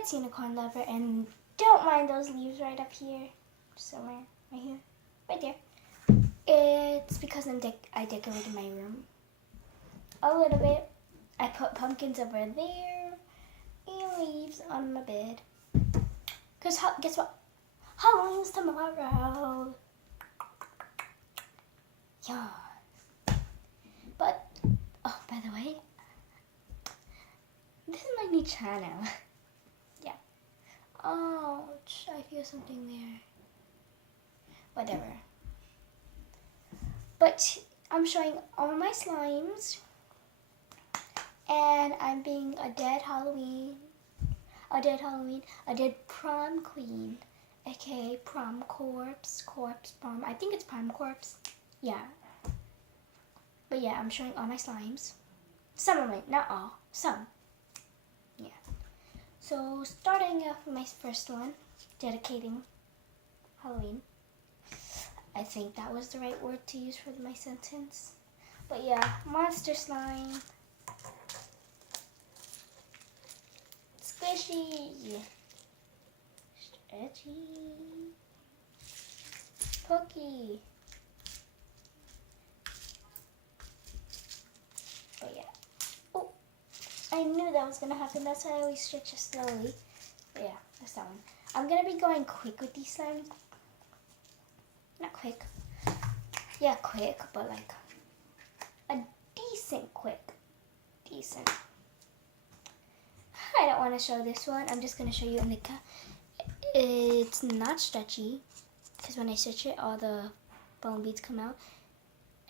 It's Unicorn Lover, and don't mind those leaves right up here, somewhere, right here, right there. It's because I decorated my room a little bit. I put pumpkins over there and leaves on my bed. Cause guess what? Halloween's tomorrow. Yeah. But oh, by the way, this is my new channel. Yeah. Ouch! I feel something there. Whatever. But I'm showing all my slimes, and I'm being a dead prom queen, aka prom corpse, prom. I think it's prom corpse. Yeah. But yeah, I'm showing all my slimes. Some of it, not all. Some. Yeah. So starting off with my first one, dedicating Halloween. I think that was the right word to use for my sentence. But yeah, monster slime. Squishy. Stretchy. Pokey. Oh yeah. Oh, I knew that was gonna happen. That's why I always stretch it slowly. But yeah, that's that one. I'm gonna be going quick with these slime. Not quick. Yeah, quick, but like a decent quick. Decent. I don't want to show this one. I'm just going to show you in the it's not stretchy because when I stretch it, all the bone beads come out.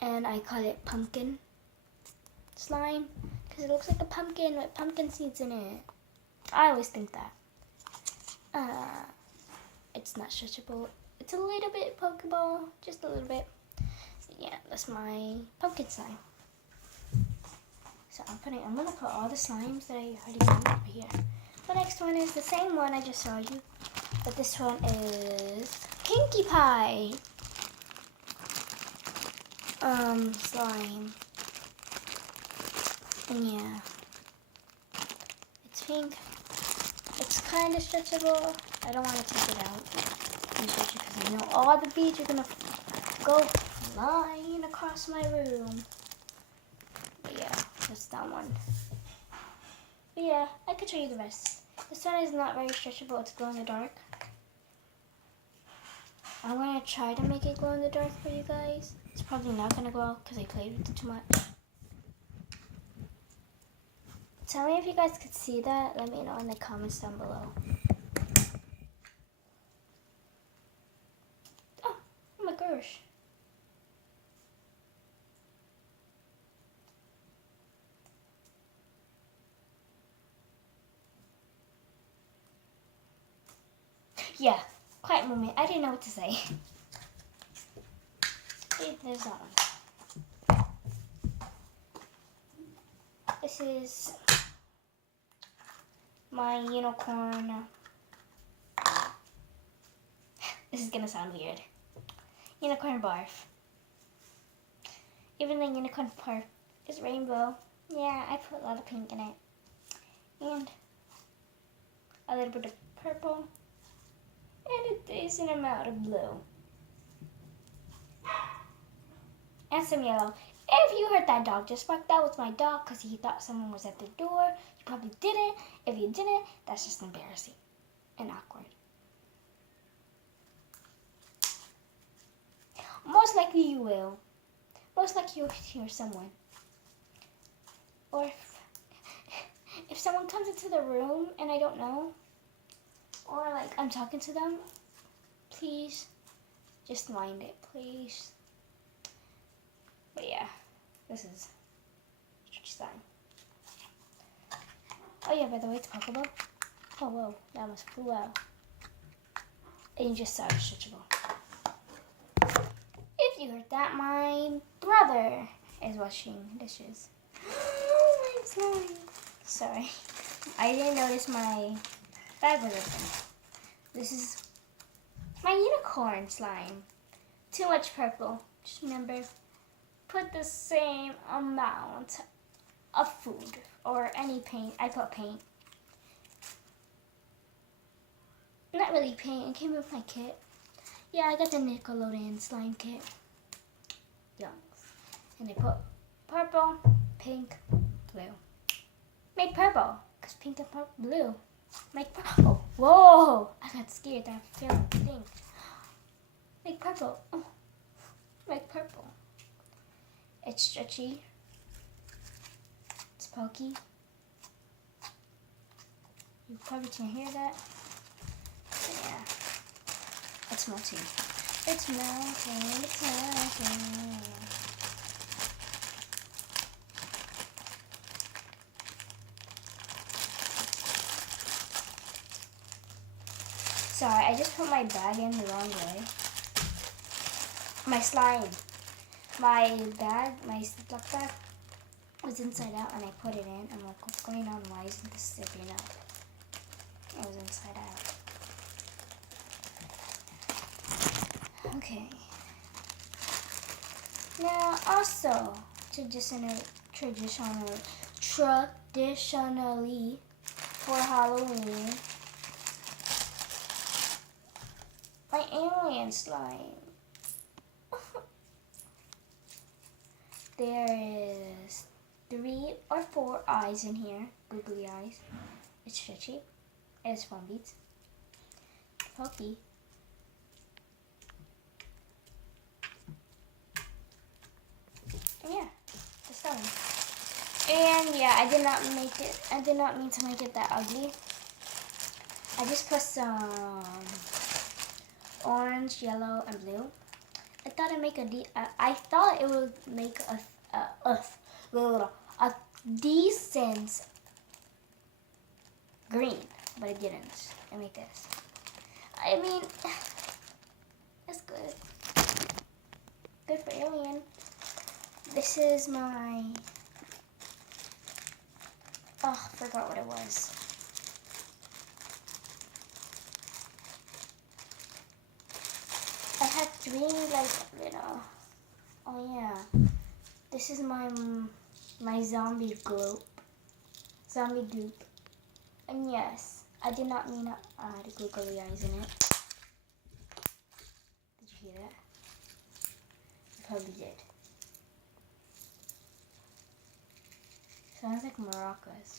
And I call it pumpkin slime because it looks like a pumpkin with pumpkin seeds in it. I always think that. It's not stretchable. It's a little bit Pokeball, just a little bit. Yeah, that's my pumpkin slime. So I'm gonna put all the slimes that I already made over here. The next one is the same one I just showed you, but this one is Pinkie Pie slime. And yeah, it's pink. It's kind of stretchable. I don't want to take it out and stretch it because I know all the beads are gonna go flying across my room. But yeah, that's that one. But yeah, I could show you the rest. This one is not very stretchable. It's glow in the dark. I'm gonna try to make it glow in the dark for you guys. It's probably not gonna go out because I played with it too much. Tell me if you guys could see that. Let me know in the comments down below. Oh my gosh. Yeah, quiet moment. I didn't know what to say. There's that one. This is my unicorn. This is gonna sound weird. Unicorn barf. Even the unicorn barf is rainbow. Yeah, I put a lot of pink in it. And a little bit of purple. And a decent amount of blue. And some yellow. If you heard that dog just bark, that was my dog because he thought someone was at the door. You probably didn't. If you didn't, that's just embarrassing and awkward. Most likely you will. Most likely you'll hear someone. Or if someone comes into the room and I don't know, or like I'm talking to them, please just mind it, please. But yeah, this is stretchy slime. Oh yeah, by the way, it's Pokeball. Oh whoa, that almost flew out. And you just saw it stretchable. If you heard that, my brother is washing dishes. I'm sorry. Sorry. I didn't notice my bag was open. This is my unicorn slime. Too much purple. Just remember, put the same amount of food or any paint. I put paint. Not really paint. It came with my kit. Yeah, I got the Nickelodeon slime kit. Yes. And I put purple, pink, blue. Make purple, because pink and blue. Make purple. Oh, whoa! I got scared that feeling thing. Make purple. Oh, make purple. It's stretchy. It's pokey. You probably can't hear that. But yeah. It's melting. It's melting. It's melting. Sorry, I just put my bag in the wrong way. My slime. My bag, my Ziploc bag was inside out and I put it in. I'm like, what's going on? Why isn't this zipping up? It was inside out. Okay. Now also, traditionally for Halloween, my alien slime. There is 3 or 4 eyes in here, googly eyes. It's stretchy. It's fun beats. Pokey. Yeah, the slime. And yeah, I did not mean to make it that ugly. I just put some orange, yellow, and blue. I thought I thought it would make a decent green, but it didn't. I made this. I mean, it's good. Good for alien. This is my. Oh, I forgot what it was. I had 3 oh yeah. This is my zombie goop. And yes, I did not mean to add googly eyes in it. Did you hear that? You probably did. Sounds like maracas.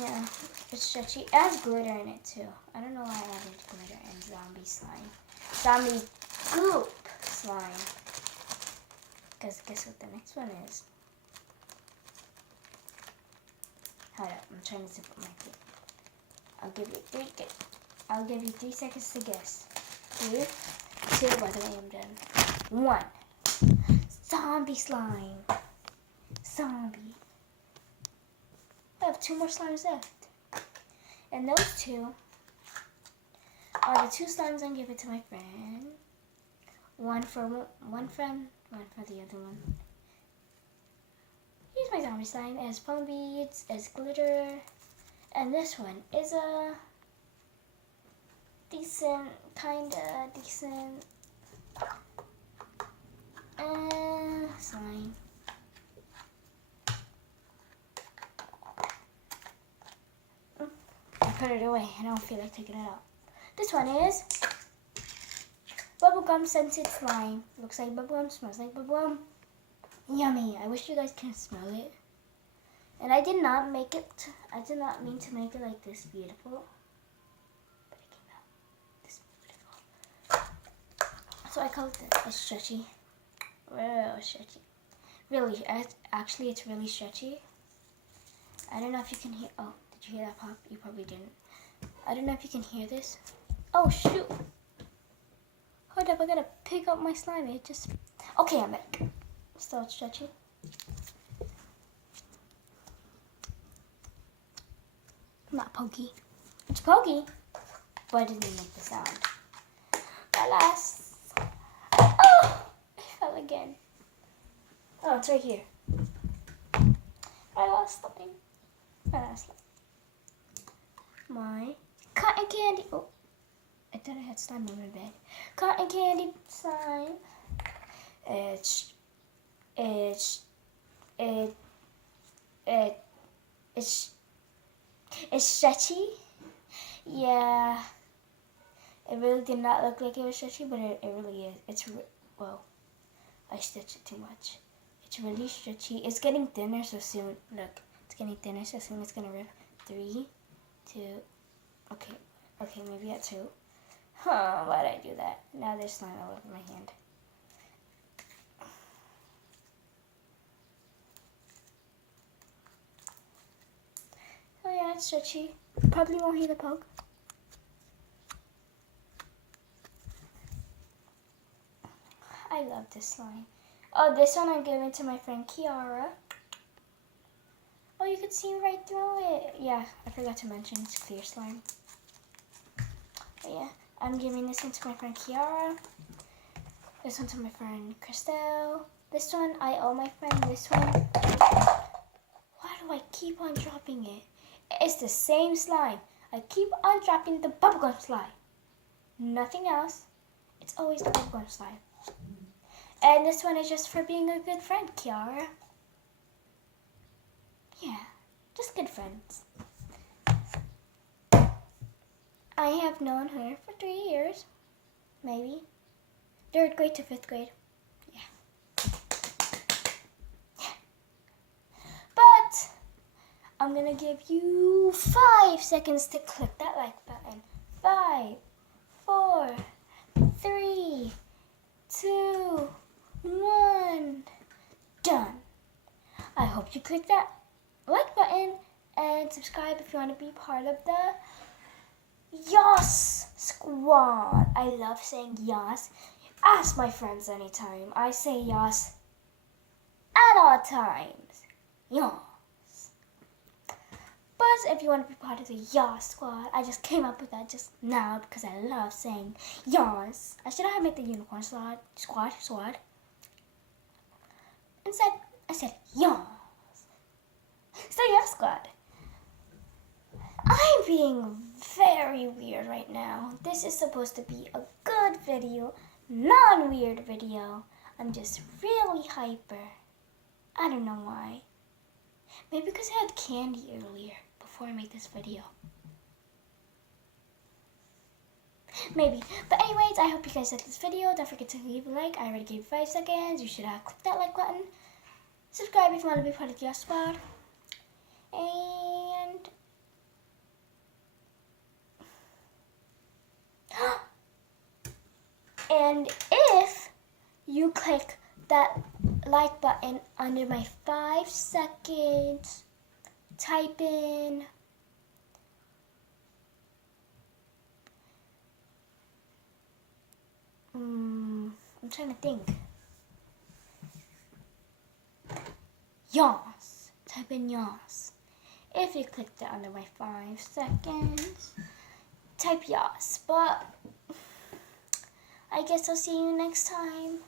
Yeah, it's stretchy. It has glitter in it too. I don't know why I added glitter and zombie slime. Zombie goop slime. Because guess what the next one is? Hold up, I'm trying to zip up my feet. I'll give you 3 seconds to guess. 3, 2, by the way, I'm done. 1. Zombie slime. Zombie. I have 2 more slimes left. And those 2 are the 2 slimes I'm giving to my friend. One for one friend, one for the other one. Here's my zombie slime. It has foam beads, it has glitter. And this one is a decent slime. I put it away. I don't feel like taking it out. This one is bubblegum scented slime. Looks like bubblegum, smells like bubblegum. Yummy. I wish you guys can smell it. And I did not mean to make it like this beautiful. But it came out this beautiful. So I call it a stretchy. Real stretchy. Really, actually it's really stretchy. I don't know if you can hear, oh, did you hear that pop? You probably didn't. I don't know if you can hear this. Oh shoot. Hold up, I gotta pick up my slime. It just, okay, I'm back. Still stretchy. Not pokey. It's pokey, but it didn't make the sound. Alas. Oh, I fell again. Oh, it's right here. I lost something. I lost slime. My cotton candy. Oh, I thought I had slime on my bed. Cotton candy slime. It's it's stretchy. Yeah, it really did not look like it was stretchy, but it really is. Well, I stitched it too much. It's really stretchy. It's getting thinner so soon. Look, it's getting thinner so soon. It's gonna rip. 3, 2. Okay, maybe at 2. Huh? Why did I do that? Now there's slime all over my hand. Oh yeah, it's stretchy. Probably won't hear the poke. I love this slime. Oh, this one I'm giving to my friend Kiara. Oh, you can see right through it. Yeah, I forgot to mention it's clear slime. But yeah, I'm giving this one to my friend Kiara. This one to my friend Christelle. This one I owe my friend. This one. Why do I keep on dropping it? It's the same slime. I keep on dropping the bubblegum slime. Nothing else. It's always the bubblegum slime. And this one is just for being a good friend, Kiara. Yeah, just good friends. I have known her for 3 years, maybe. 3rd grade to 5th grade. Yeah. But I'm gonna give you 5 seconds to click that like button. 5, 4, 3, 2, 1. Done. I hope you click that like button and subscribe if you want to be part of the Yas squad. I love saying Yas. Ask my friends anytime. I say Yas at all times. Yas. But if you want to be part of the Yas squad, I just came up with that just now because I love saying Yas. I should have made the unicorn squad. Instead, I said Yas. So Yas squad. I'm being very weird right now. This is supposed to be a good video, non-weird video. I'm just really hyper. I don't know why. Maybe because I had candy earlier before I made this video. Maybe. But anyways, I hope you guys liked this video. Don't forget to leave a like. I already gave 5 seconds. You should have clicked that like button. Subscribe if you want to be part of the Yas squad. And if you click that like button under my 5 seconds, type in I'm trying to think. Yas. Type in Yas. If you clicked it under my 5 seconds, type Yas. But I guess I'll see you next time.